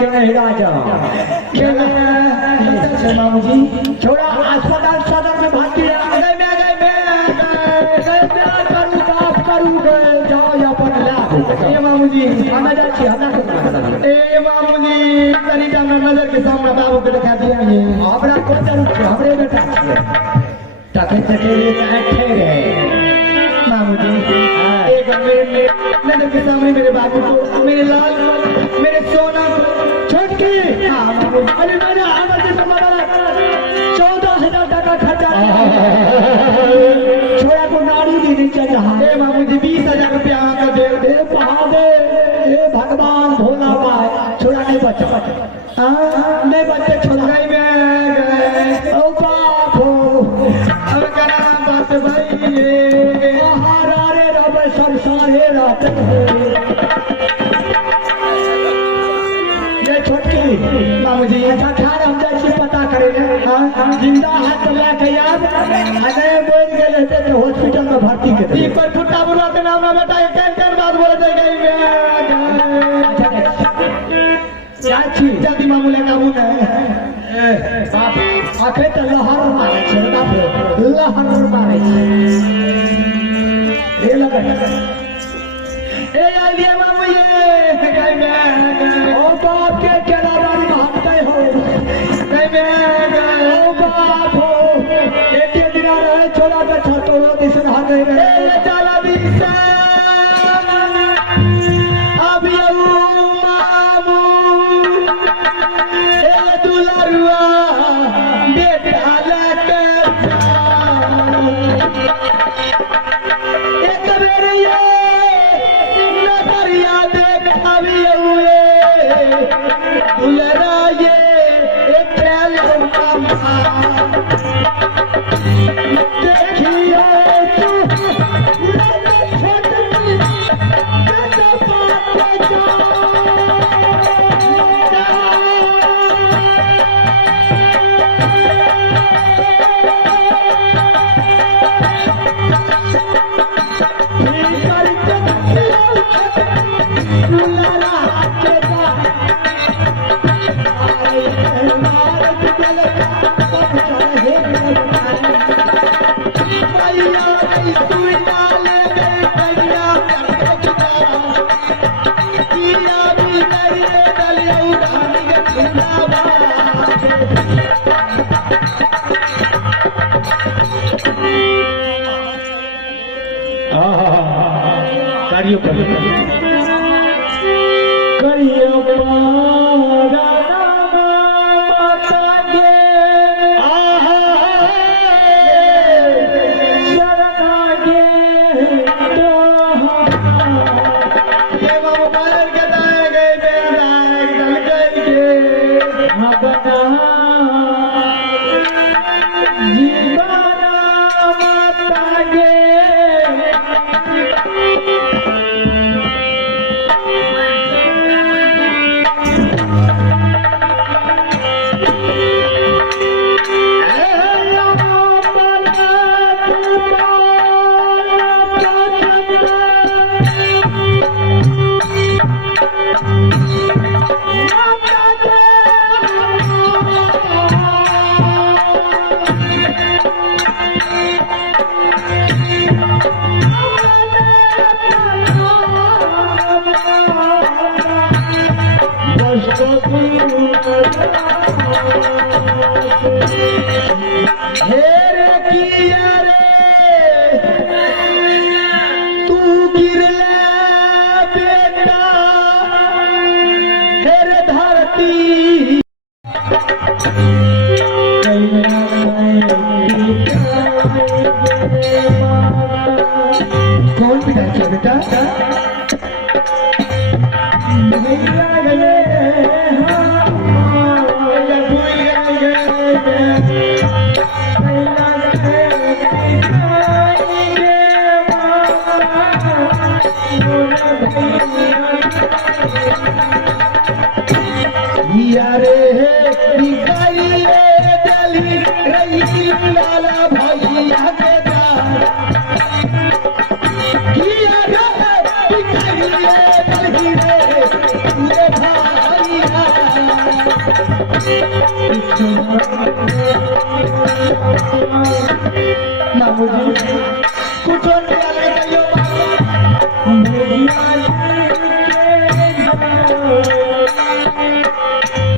के नहीं राजा मामू जी छोड़ा अस्पताल सदर में भर्ती मामू जी तरीका में नजर के सामने बाबू को दिखा दिया हमरा को हमरे बेटा टके टके ठहरे मामू जी एक मेरे नजर के सामने मेरे बाबू को मेरे लाल मेरे सोना को छोड़ के अरे मैंने आवाज से मारा 14,000 टका खर्चा छोड़ा को नाड़ी देनी चाहिए मामू जी 20,000 रुपया का दे भगवान भोला बाय छोड़ा नहीं बच्चा नहीं बच्चे छोड़ा नहीं में ओ बापो अब करा बात भाई हारे रब संसारे रात ये छोटकी मामू जी ऐसा ठार हम जैसे पता करेंगे जिंदा हाथ लेके याद अरे बोल के लेते तो हॉस्पिटल में भर्ती के पर फुट्टा बुला के नाम ना बेटा एक बात बोल दे गई चाची जल्दी मामू लेना मुने आखे तो लहर मारे छे बाप लहर मारे छे ए लगा ए आलिया मामू ये कहीं में ओ बाप के केला रानी भागते हो कहीं में ओ बाप हो एक दिन रहे छोड़ा के छतो दिस भागे रे चला दिस अब ये मामू ए दुलरुआ बेटा लेके एक बेर ये नजरिया देख अभी हुए दुलरा ये एक देखिए करियो कौन पिता बेटा भूल गए बाबूजी कुछ और क्या कहियो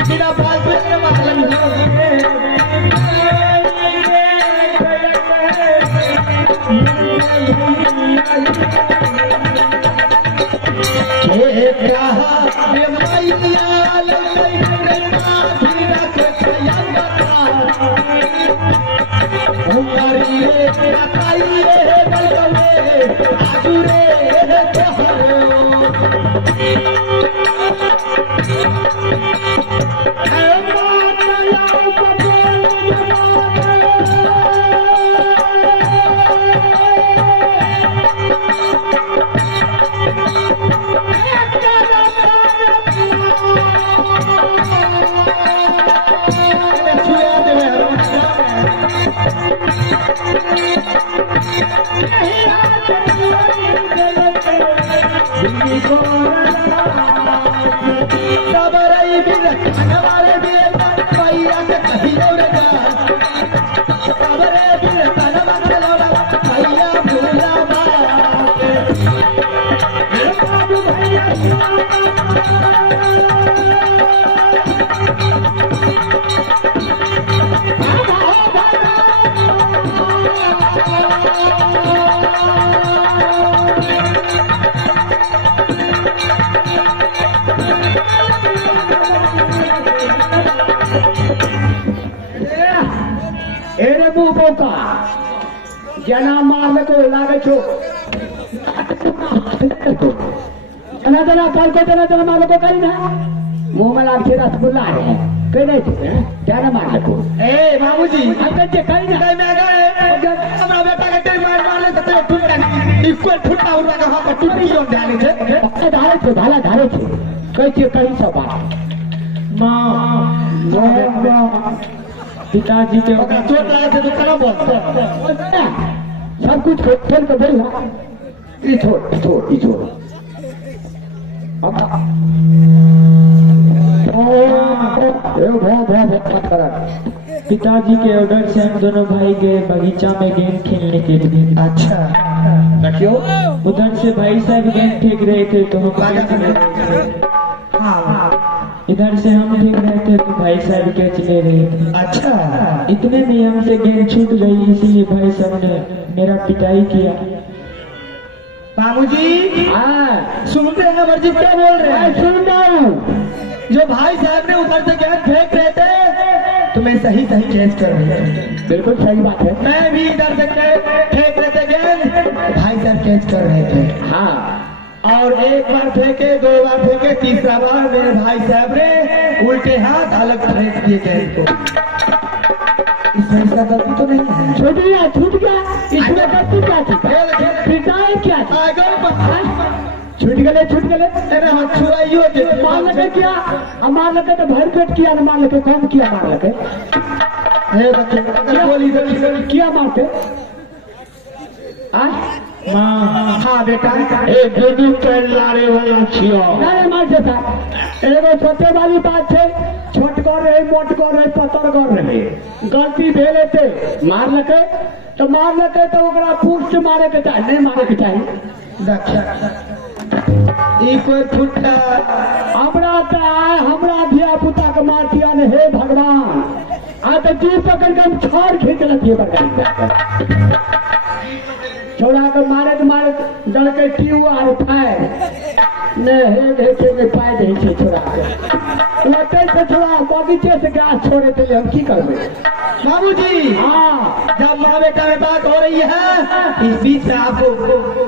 बिना फालतू के मालूम ये क्या है मैया लई माधी रख खया बता उमरिए बताइए बलवे आजुरे जना मारने को लागे छो जना जना कल को जना मारने को करी ना मुंह में लाग से रसगुल्ला है कह नहीं थे जना मारने को ए बाबूजी अंकल जे करी ना कहीं मैं गए हमरा बेटा के तेल मार ले तो टूट गया इक्वल फुटा उड़ा का हां पर टूट क्यों डाले थे धारे थे कह के कहीं सब बात मां पिताजी के चोट लगा थे तो करो बोल सब कुछ खेल कर बोल छोड़ पिताजी के ऑर्डर से हम दोनों भाई गए बगीचा में गेम खेलने के लिए। अच्छा रखियो उधर से भाई साहब गेम फेंक रहे थे तो इधर से हम फेंक रहे थे तो भाई साहब कैच ले रहे थे। अच्छा इतने में हमसे गेम छूट गई इसीलिए भाई साहब ने मेरा पिटाई किया। बाबूजी हाँ सुनते हैं वर्जित क्या बोल रहे हैं? सुन रहा हूँ जो भाई साहब ने उधर से गेंद फेंक रहे थे तो मैं सही कैच कर रही हूँ। बिल्कुल सही बात है मैं भी इधर से फेंक रहे थे गेंद भाई साहब कैच कर रहे थे। हाँ और एक बार फेंके दो बार फेंके तीसरा बार मेरे भाई साहब ने उल्टे हाथ अलग फेंक दिए गेंद को। इसमें इसका गलती तो नहीं है। छूट गया इसमें गलती क्या थी? पिटाई क्या थी? छूट गए अरे हम छुआइयो थे मान लगे क्या मान लगे तो भर पेट किया ना मान लगे कम किया मान लगे हे बच्चे बोली किया मारते हाँ बेटा एक गेम कर लारे वाला छियो नहीं मार देता एगो छोटे वाली बात है छोट कर रहे मोट कर रहे पतर कर रहे गलती भेले थे मार लगे तो ओकरा पूछ मारे के चाहिए नहीं मारे के चाहिए। कोई फुट्टा हमरा धिया पुता के मार दिया ने हे भगवान आ तो जीव पकड़ के हम छोड़ खींच लेती छोड़ा कर मारे डर के ट्यू आर फायर ने हे देखे के पाए दे छे छोड़ा के लटे से छोड़ा बगीचे से गाछ छोड़े थे हम की करबे बाबूजी। हाँ जब माँ बेटा में बात हो रही है इस बीच में आपको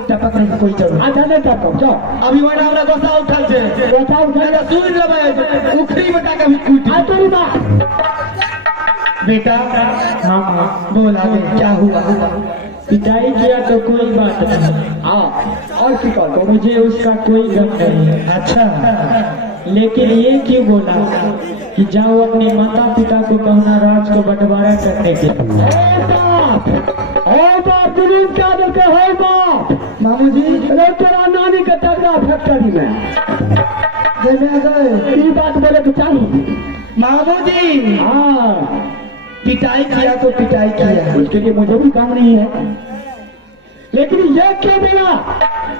टपकने की कोई जरूरत अच्छा नहीं टपक जाओ अभी वही हमरा गोसा उठल से सुन ले उखरी बेटा का भी कूट आ तोरी माँ बेटा। हाँ बोल आगे क्या हुआ? पिटाई किया तो कोई बात नहीं और तो मुझे उसका कोई गम नहीं है। अच्छा लेकिन ये क्यों बोला कि जाओ अपने माता पिता को कहना राज को बंटवारा करने के मामू जी तेरा नानी का तगड़ा फैक्ट्री में बात बोले तो चाहिए मामू जी हाँ, पिटाई किया तो पिटाई किया, उसके लिए मुझे भी काम नहीं है, लेकिन ये क्यों देगा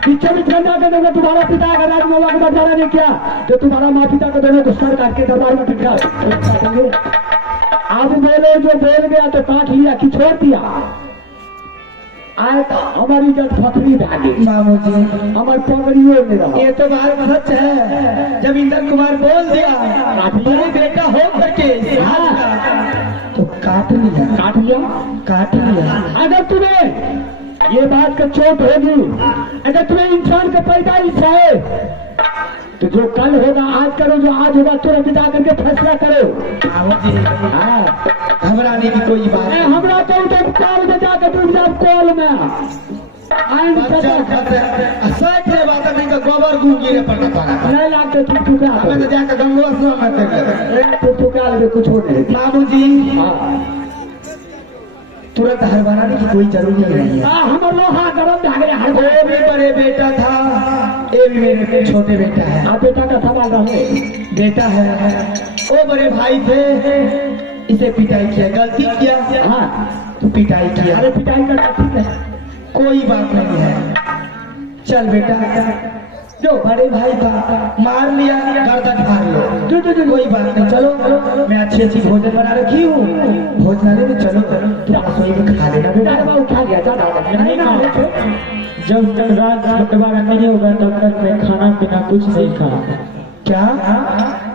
कि 24 घंटा के दोनों तुम्हारा पिता का राजमौला को बंटवारा नहीं किया तो तुम्हारा माँ पिता को दोनों को सर काट के दरबार में बिठा अब बोले जो बोल गया तो काट लिया कि छोड़ दिया, आए तो हमारी जब फखरी भागी मामू जी हमारे पगड़ियों में रहा। ये तो बात सच है, जब इंद्र कुमार बोल दिया बड़े बेटा हो करके तो काट लिया, काट लिया। काट लिया। अगर तुम्हें ये बात का चोट होगी, अगर तुम्हें इंसान का पैदाइश है तो जो कल होगा आज करो, जो आज होगा तुरंत जा करके फैसला करो। मामू जी हाँ, घबराने की कोई बात अरे नहीं। हमरा तो उधर कॉल में जाकर डूब जाओ कॉल में आइन सैकड़े बात नहीं का गोबर गूंगी रे पड़ता था नहीं लागते टुकटुका हमें तो जाकर गंगवा स्नान करते टुकटुका लगे कुछ हो नहीं। मामू जी हाँ, तुरंत हड़बड़ाने की कोई जरूरत नहीं है। हमारे लोहा गरम भागे हर वो भी बड़े बेटा था, ये भी मेरे छोटे बेटा है। आप बेटा का सवाल रहे बेटा है, वो बड़े भाई थे, इसे पिटाई किया, गलती किया हाँ, तो पिटाई किया। अरे पिटाई का ठीक है, कोई बात नहीं है, चल बेटा जो बड़े भाई का मार लिया गर्दन फाड़ लो, कोई बात नहीं, चलो मैं अच्छी अच्छी भोजन बना रखी हूँ, भोजनालय में चलो तुम रसोई में खा लेना बेटा। अरे वो खा लिया ज्यादा नहीं ना। जब तक रात बंटवारा नहीं होगा तब तक मैं खाना पीना कुछ नहीं खाऊंगा। क्या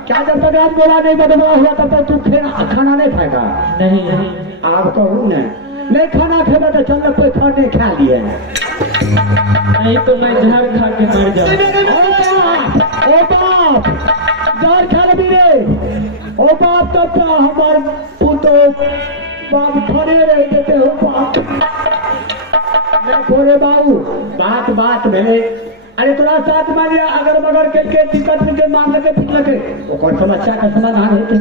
क्या जब तक रात बोला नहीं बंटवारा हुआ तब तक तू फिर खाना नहीं खाएगा? नहीं, आप कहूँ ना नहीं खाना खेगा तो चल कोई खाने खा लिया, नहीं तो मैं जहर खा के मर जाऊँ। ओ बाप जहर खा रही रे, ओ बाप तब तो हमारे पुतो बाप खड़े रह देते हो बाप। मैं खोरे बाबू बात बात भेले, अरे तोरा साथ मारिया अगर मगर के टिकट के मांग लगे पिट लगे वो कौन समस्या का समाधान होते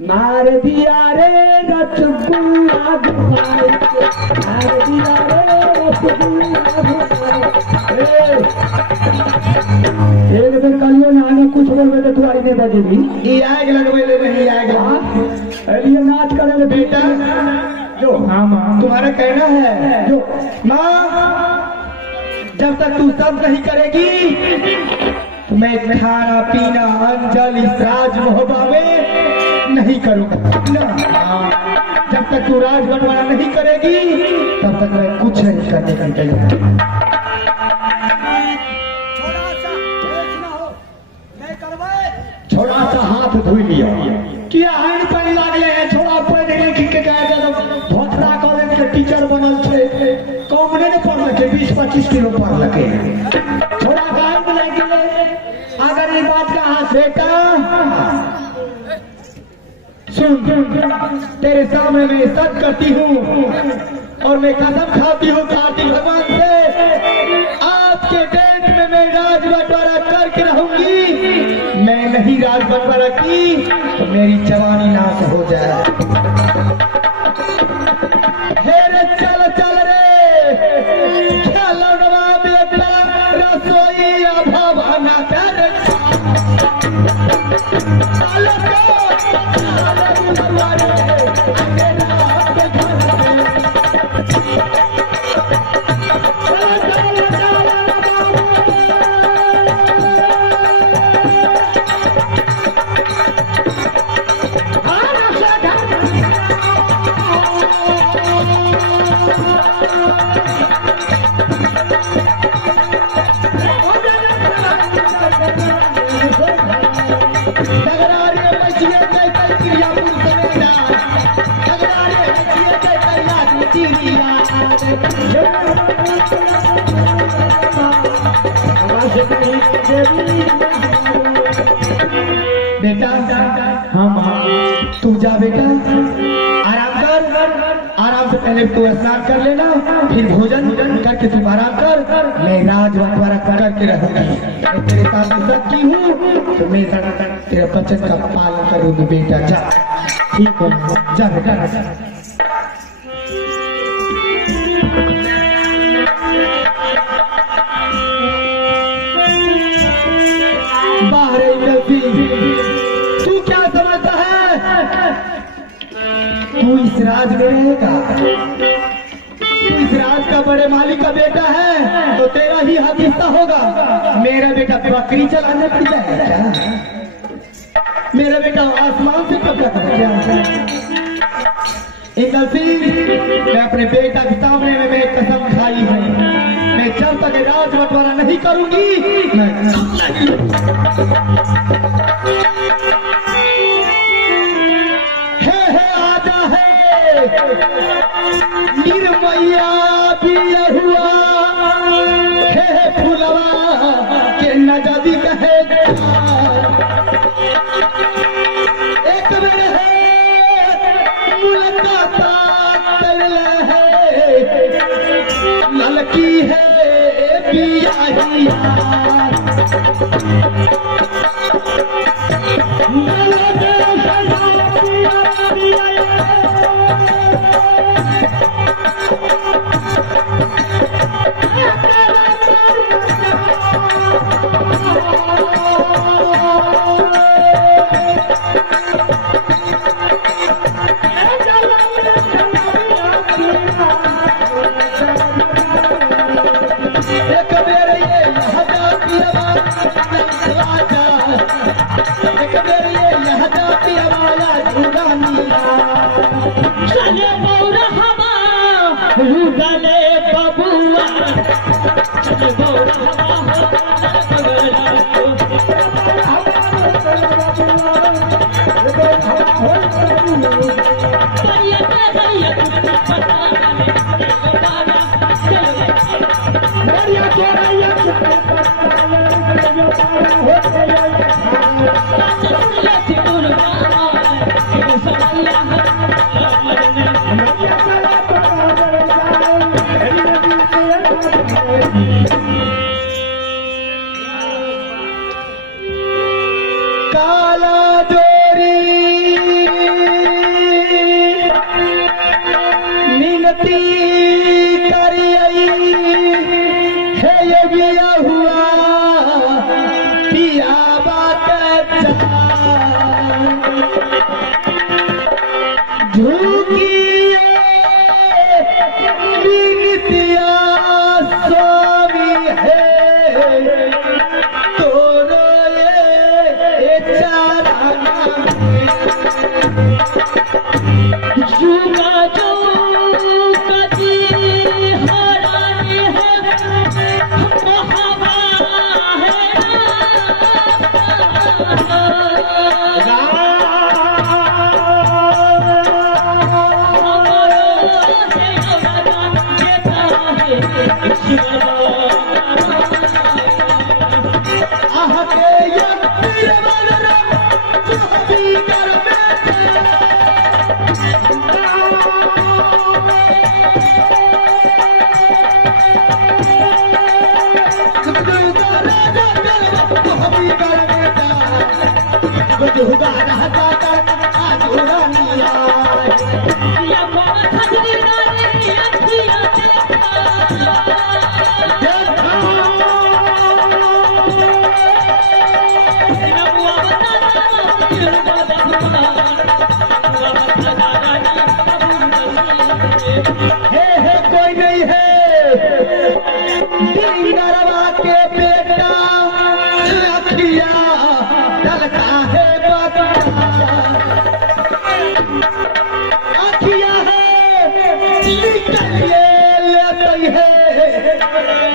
मार दिया रे रसगुल्ला घुमाए के, मार दिया रे रसगुल्ला घुमाए। एक दिन कलियो ना आगे कुछ बोलबे तो तू आई नहीं बजेगी, ये आग लगवे ले नहीं आग अरे ये नाच करे ले बेटा जो हाँ माँ तुम्हारा कहना है जो माँ, जब तक तू सब नहीं करेगी तो मैं खाना पीना अंजलि राज मोहब्बा में नहीं करूंगा ना। जब तक तू राज बंटवारा नहीं करेगी तब तक मैं कुछ नहीं करने का तैयार। छोड़ा सा हाथ धोई लिया किया हानि पानी लागले है, छोड़ा पढ़ नहीं लिख के गए थे, भोसड़ा कॉलेज के टीचर बनल थे, कम नहीं पढ़ लगे, 20-25 किलो पढ़ लगे। छोड़ा गाय में लग गए। अगर ये बात का हाथ बेटा सुन, तेरे सामने मैं सच करती हूँ और मैं कसम खाती हूँ कार्तिक भगवान से, आपके डेट में मैं राज बंटवारा करके रहूंगी। मैं नहीं राज बंटवारा की तो मेरी जवानी नाश हो जाए। हे रे चल चल रे, चलो नवाब बेटा रसोई भवाना कर बेटा हाँ माँ तू जा बेटा, आराम कर, आराम से पहले तू स्नान कर लेना, फिर भोजन करके तुम आराम कर, मैं राज बंटवारा करके रहूंगी। मैं तेरे सामने सच की हूँ तो मैं तेरे वचन का पालन करूंगी बेटा। जा ठीक है जा बेटा। बाहर नबी तू इस राज में रहेगा, तू इस राज का बड़े मालिक का बेटा है तो तेरा ही हक हिस्सा होगा। मेरा बेटा बकरी चलाने पर जाएगा, मेरा बेटा आसमान से कब्जा करेगा। इंदल सिंह, मैं अपने बेटा के सामने में मैं कसम खाई है, मैं जब तक राज बंटवारा नहीं करूंगी मैं आजा है निर्मैया भी हुआ है फुलवा के नजदी कहे एक बेर है मुलाकात है ललकी है बियाहिया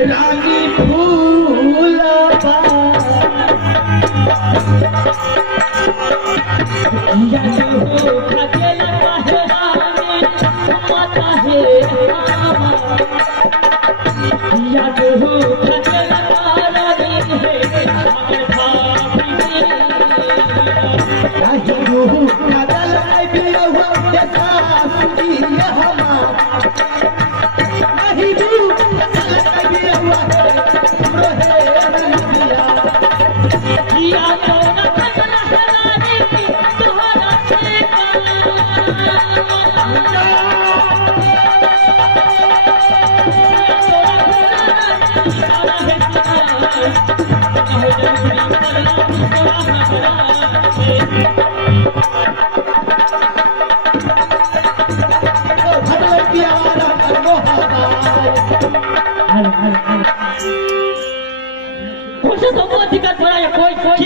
रानी फूला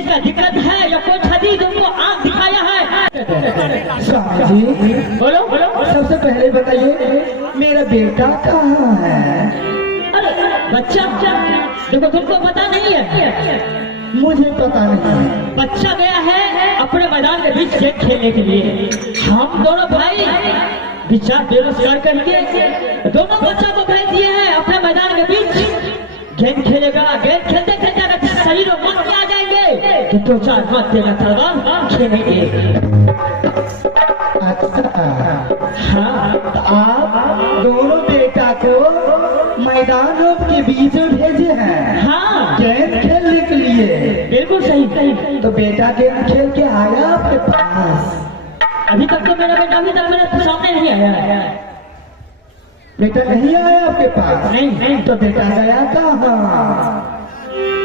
का दिक्कत है या कोई छदी तुमको आंख दिखाया है? स्वामी जी बोलो बोलो। सबसे पहले बताइए मेरा बेटा कहाँ है? अरे बच्चा, देखो तुमको पता नहीं है, मुझे पता नहीं। बच्चा गया है अपने मैदान के बीच गेम खेलने के लिए। हम दोनों भाई विचार विमर्श कर करके दोनों बच्चा को भेज दिए हैं अपने मैदान के बीच। गेम खेलेगा, गेम खेलते खेलते अगर शरीर और मन में आ जाएंगे तो दो चार मत देना था, खेलेंगे। अच्छा हाँ, तो आप दोनों बेटा को मैदानों के बीच में भेजे हैं हाँ गेम खेलने के लिए? बिल्कुल सही। तो बेटा गेम खेल के आया आपके पास? अभी तक तो मेरा बेटा अभी तक मेरे सामने नहीं आया है। बेटा नहीं आया आपके पास? नहीं। तो बेटा गया कहाँ?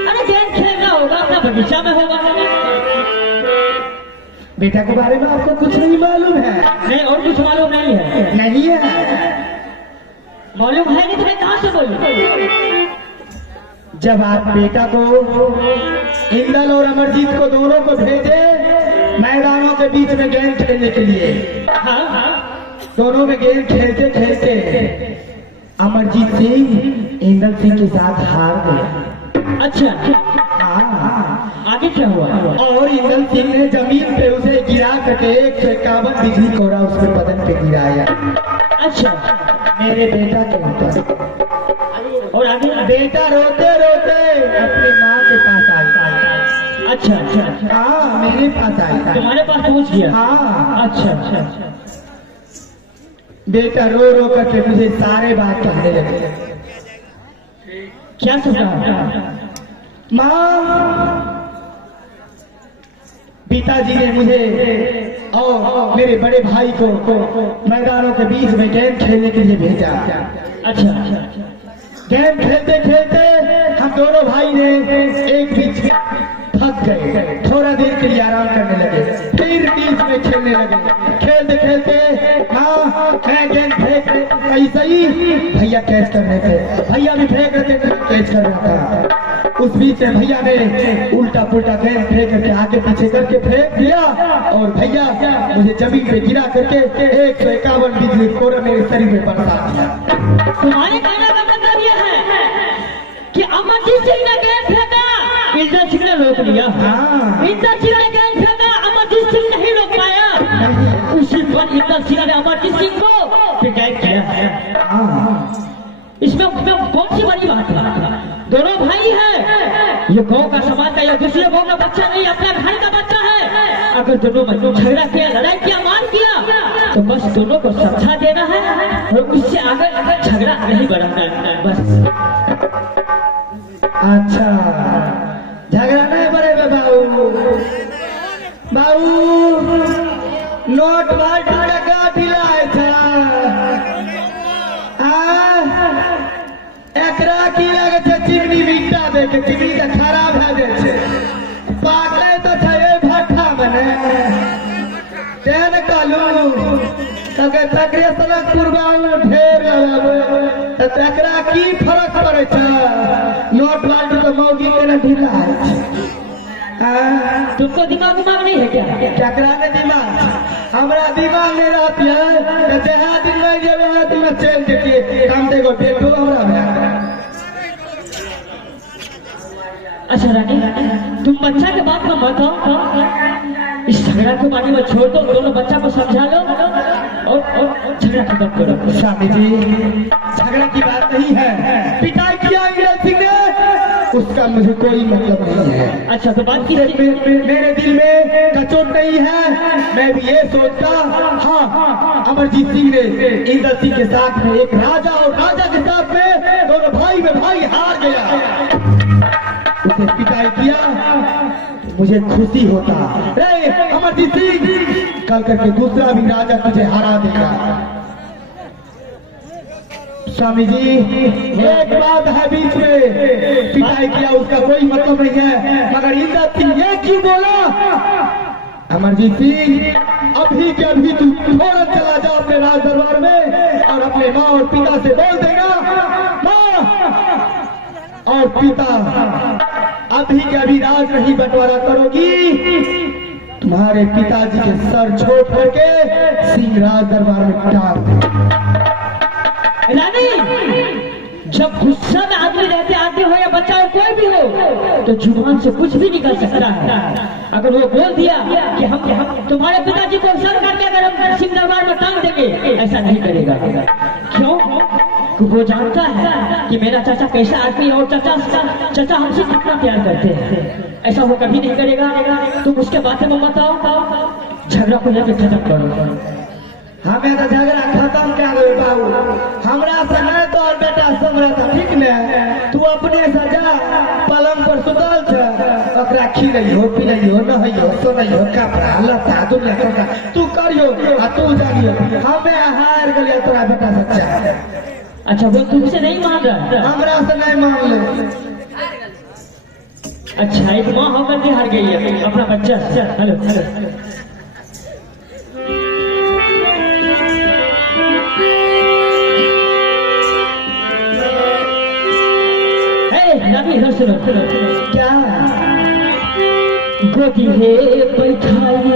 अरे गेम खेलना होगा, अपना बगीचा में होगा। बेटा के बारे में आपको कुछ नहीं मालूम है? नहीं, और कुछ मालूम नहीं है। नहीं है? मालूम है नहीं तो मैं कहाँ से बोलूं? जब आप बेटा को इंदल और अमरजीत को दोनों को भेजे मैदानों के बीच में गेम खेलने के लिए, हाँ, दोनों में गेम खेलते खेलते अमरजीत सिंह इंदल सिंह के साथ हार गए। अच्छा, हाँ, आगे क्या हुआ? और इंदल सिंह ने जमीन पे उसे गिरा करके 151 बिजली कोड़ा उसके बदन पे गिराया। अच्छा, मेरे बेटा के ऊपर। और आगे? बेटा रोते रोते अपनी माँ के पास आई। अच्छा, हाँ, मेरे पास आई। तुम्हारे पास पहुंच गया? हाँ। अच्छा। बेटा रो रो करके मुझे सारे बात कहने लगे। क्या सुना? माँ, पिताजी ने मुझे और मेरे बड़े भाई को मैदानों के बीच में गेम खेलने के लिए भेजा। अच्छा। गेम खेलते खेलते हम दोनों भाई ने एक बीच थक गए, थोड़ा देर के लिए आराम करने लगे, फिर बीच में खेलने लगे। खेलते खेलते हाँ, मैं गेंद फेंक ऐसे ही भैया कैच कर रहे थे, भैया भी फेंक रहे थे, कैच कर रहा था। उस बीच में भैया ने उल्टा पुल्टा गेंद फेंक करके आगे पीछे करके फेंक दिया और भैया मुझे जमीन पे गिरा करके 151 बिजली कोड़ा मेरे शरीर में बरसा दिया। तुम्हारे कहने का मतलब ये है कि अमरजीत सिंह ने गेंद फेंका, इंदर सिंह ने रोक लिया। हाँ। इंदर सिंह ने गेंद फेंका, अमरजीत सिंह नहीं रोक पाया। उसी पर इंदर सिंह ने अमरजीत सिंह को पिटाई किया है। इसमें कौन सी बड़ी बात है? दोनों भाई हैं, ये गांव का समाज का या दूसरे गांव का बच्चा नहीं, अपना घर का बच्चा है। अगर दोनों बच्चों झगड़ा किया, लड़ाई किया, मार किया तो बस दोनों को समझा देना है और उससे आगे झगड़ा नहीं बढ़ाना है बस। अच्छा, झगड़ा नहीं बढ़ेगा बाबू। बाबू नोट बाल्टी का ढिलाए था, एकरा की लगे छे चिमनी बिकता देखे, चिमनी तो खराब है जे छे, पाकले तो छे भट्ठा बने तेन कालू तके तकरे सनक कुर्बान में ढेर लगावे त एकरा की फर्क पड़े छ? नोट बाल्टी तो मौगी के न ढीला है। तुमको दिमाग नहीं है क्या? केकरा ने दिमाग? हमरा दिमाग नहीं रहती है, जहाँ दिन में जेबे ना तुम चल देती काम देखो देखो हमरा में। अच्छा रानी, तुम बच्चा के बात में मत आओ, इस झगड़ा को पानी में छोड़ दो, दोनों बच्चा को समझा लो और झगड़ा खत्म करो। स्वामी जी, झगड़ा की बात नहीं है, पिटाई किया इंदर सिंह ने, उसका मुझे कोई मतलब नहीं है। अच्छा, तो बात की मेरे दिल में कचोट नहीं है। मैं भी ये सोचता, हाँ, अमरजीत सिंह ने इंदर सिंह के साथ में एक राजा और राजा के साथ में दोनों भाई में भाई हार गया, उसे पिटाई किया, मुझे खुशी होता। अमरजीत सिंह, कल करके दूसरा भी राजा तुझे हरा देगा। स्वामी जी, एक बात है बीच में, पिटाई किया उसका कोई मतलब नहीं है, मगर इंदर सिंह ये क्यों बोला? अमरजीत सिंह, अभी के अभी तू फौरन चला जा अपने राज दरबार में और अपने माँ और पिता से बोल देगा, माँ और पिता अभी के अभी राज नहीं बंटवारा करोगी, तुम्हारे पिताजी के सर छोड़ करके सिंहराज दरबार में टांग। रानी, जब गुस्सा में आदमी रहते आते हो या बच्चा हो कोई भी हो तो जुबान से कुछ भी निकल सकता है। अगर वो बोल दिया कि हम तुम्हारे पिताजी को सर करके अगर हम सिंह दरबार में टांग देंगे, ऐसा नहीं करेगा। क्यों? वो जानता है कि मेरा चाचा कैसा आदमी है और चाचा हमसे कितना प्यार करते हैं। ऐसा वो कभी नहीं करेगा। तुम उसके बातें में मत आओ, झगड़ा को लेकर खत्म करो। हमें तो झगड़ा खत्म कर दे बाबू, हमरा संगे तो और बेटा संगे था, ठीक न? तू अपने सजा पलंग पर सुतल छ, ओकरा खिलइयो पिलइयो नहइयो सोनइयो कपड़ा लत्ता दुनिया का तू करियो आ तू जानियो। हमें हार गेलियो तोरा बेटा सच्चा। अच्छा, वो तुमसे नहीं मान रहा? हमरा से नहीं मान ले। अच्छा, एक माँ होकर के हार गई है अपना बच्चा। हेलो हेलो, सुनो क्या? गोदी है बैठाई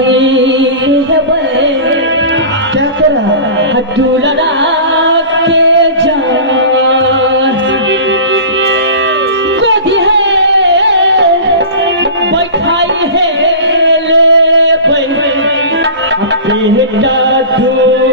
क्या करा? दूल्हा के जा, गोदी है बैठाई है ले बेटा दूल्हा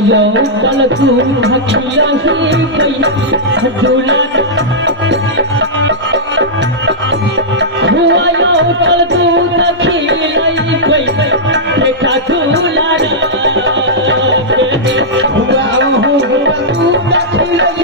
यो कल तू हकिया ही गई झूला हुआ यो कल तू खिलाई गई बेटा झूला हुआ हो तू खिलाई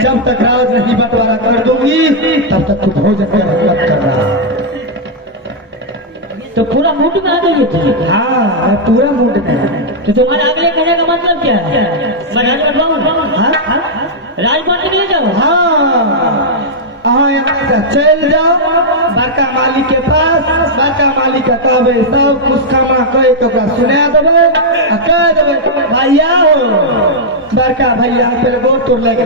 जब तक राज नहीं बंटवारा कर दूंगी तब तक तू भोजन का मतलब कर रहा। तो पूरा मूड में आ गई थी? हाँ, मैं पूरा मूड में। तो तुम्हारे अगले कहने का मतलब क्या है? मैं राज बंटवाऊं? राज बांट के ले जाओ? हाँ, यहाँ से चल जाओ बड़का मालिक के पास, बड़का मालिक का कहबे सब कुछ कमा कह के सुना देवे आ कह देवे भैया हो बड़का भैया पहले गोर तोड़ लेके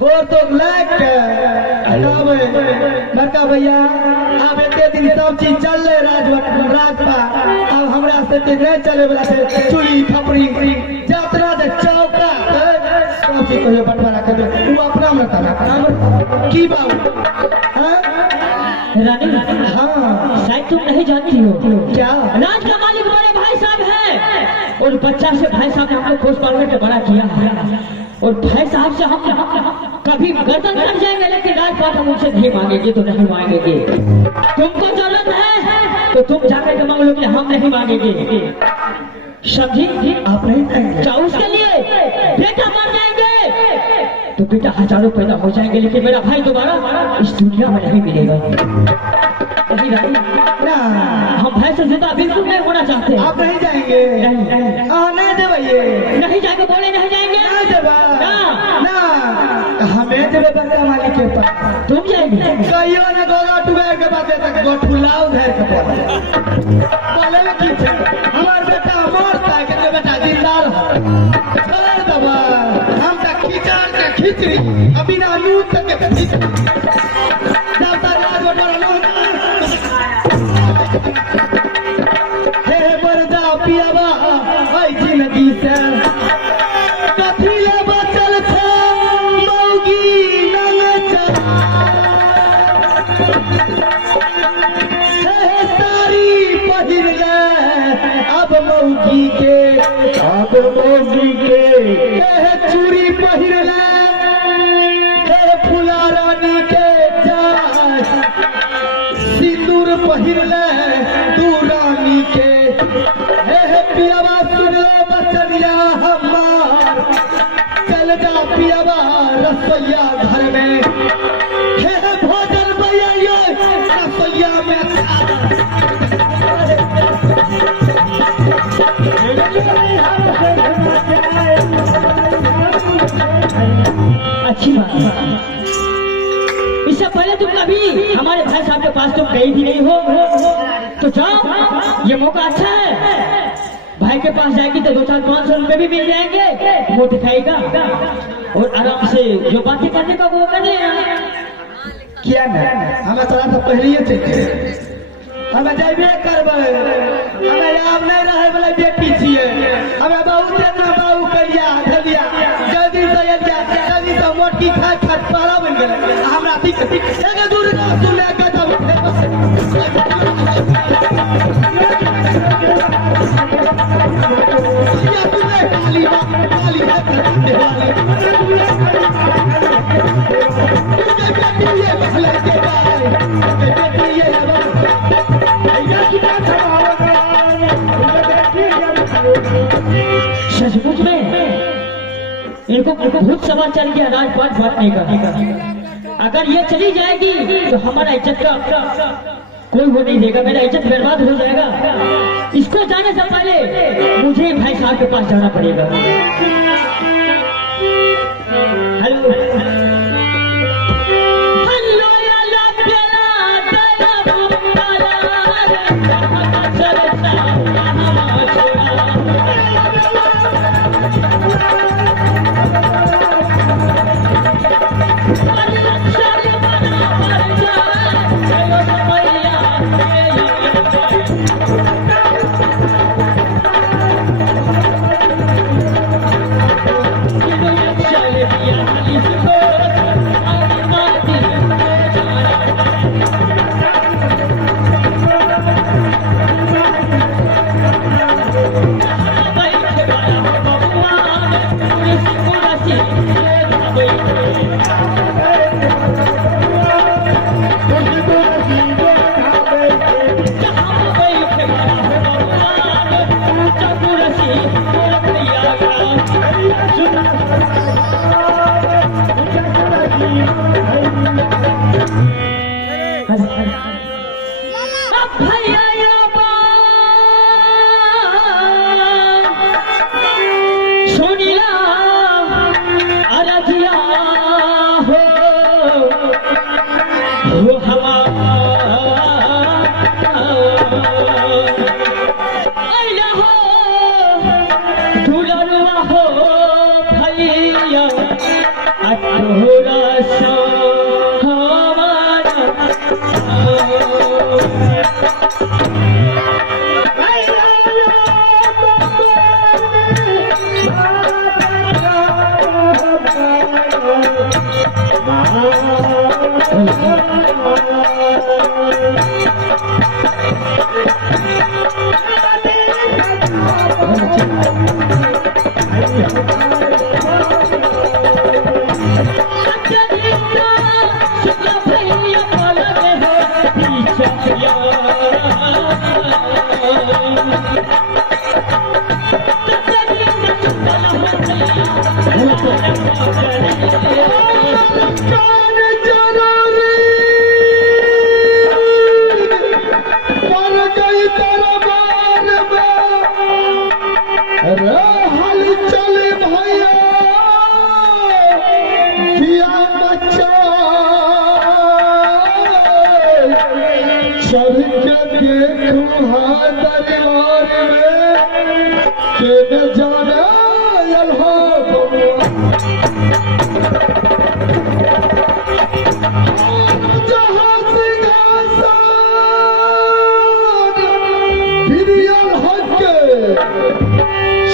गोर तोड़ लेके बड़का भैया अब एते दिन सब चीज चल राज पर अब हमरा से नहीं चले वाला है। चूड़ी खपरी यात्रा से चौका सब चीज को बंटवारा कर दे। तू अपना में तना की बाबू? रानी, हाँ शायद तुम नहीं जानती हो क्या? राज का मालिक बड़े भाई साहब है और बच्चा से भाई साहब ने हमको खोज पाल करके बड़ा किया है और भाई साहब से हम कभी गर्दन कट जाएंगे लेकिन राजपाट हम उनसे नहीं मांगेंगे तो नहीं मांगेंगे। तुमको जरूरत है तो तुम जाकर के मांग लो कि हम नहीं मांगेंगे। समझी? आप नहीं कहेंगे क्या उसके लिए बेटा मर जाएंगे तो बेटा हजारों पैदा हो जाएंगे लेकिन मेरा भाई दोबारा इस दुनिया में नहीं मिलेगा। नहीं रानी, हम भाई से जिंदा बिल्कुल नहीं होना चाहते। आप नहीं जाएंगे? नहीं देवे ये नहीं जाएंगे, बोले नहीं जाएंगे। नहीं देवा ना हमें देवे बड़का मालिक के पास। तुम जाएंगे कहियो ना गोला टुबे के बाद तक गोठुलाओ घर के बोले की हमार बेटा मरता है कि बेटा जिंदा छोड़ दबा हम तक खिचार के खिचड़ी अभी ना नून तक के खिचड़ी जब तक राज बटोरा लो ओई जिंदगी से कथी ले बचल छे मौगी नंग हे साड़ी पहिर ले अब मौगी के हे चूड़ी पहिर ले हे फुला रानी के सिंदूर पहिर ले तू रानी के हे पियावा सुन ले बचनिया हमार चल जा पियावा रसोईया घर में हे भोजन भैया रसोईया में अच्छी बात। इससे पहले तुम कभी हमारे भाई साहब के पास तुम गई भी नहीं हो, तो जाओ, ये मौका अच्छा है। भाई के पास जाएगी तो 200-500 रुपए भी मिल जाएंगे, वो दिखाएगा और आराम से जो बातें करने का वो कर लेना। किया ना हमें थोड़ा सा पहले ही चाहिए, हमें जाइए करबे, हमें याद नहीं रहे वाला बेटी छिए, हमें बहुत इतना बाबू करिया धलिया जल्दी से जल्दी से मोटी खा पारा बन गेल हमरा ठीक एक दूर का सुने के जब या सुने काली काली ये भले के भाई ये सचमुच में इनको बहुत सवाल चल गया राजपाट बांटने का। अगर ये चली जाएगी तो हमारा इज्जत का कोई वो नहीं देगा, मेरा इज्जत बर्बाद हो जाएगा। इसको जाने से पहले मुझे भाई साहब के पास जाना पड़ेगा। हेलो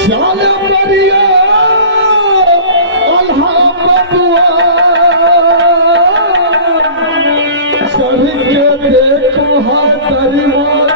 चाल करिया अल्हा बबुआ सभी के देखो हा परिवार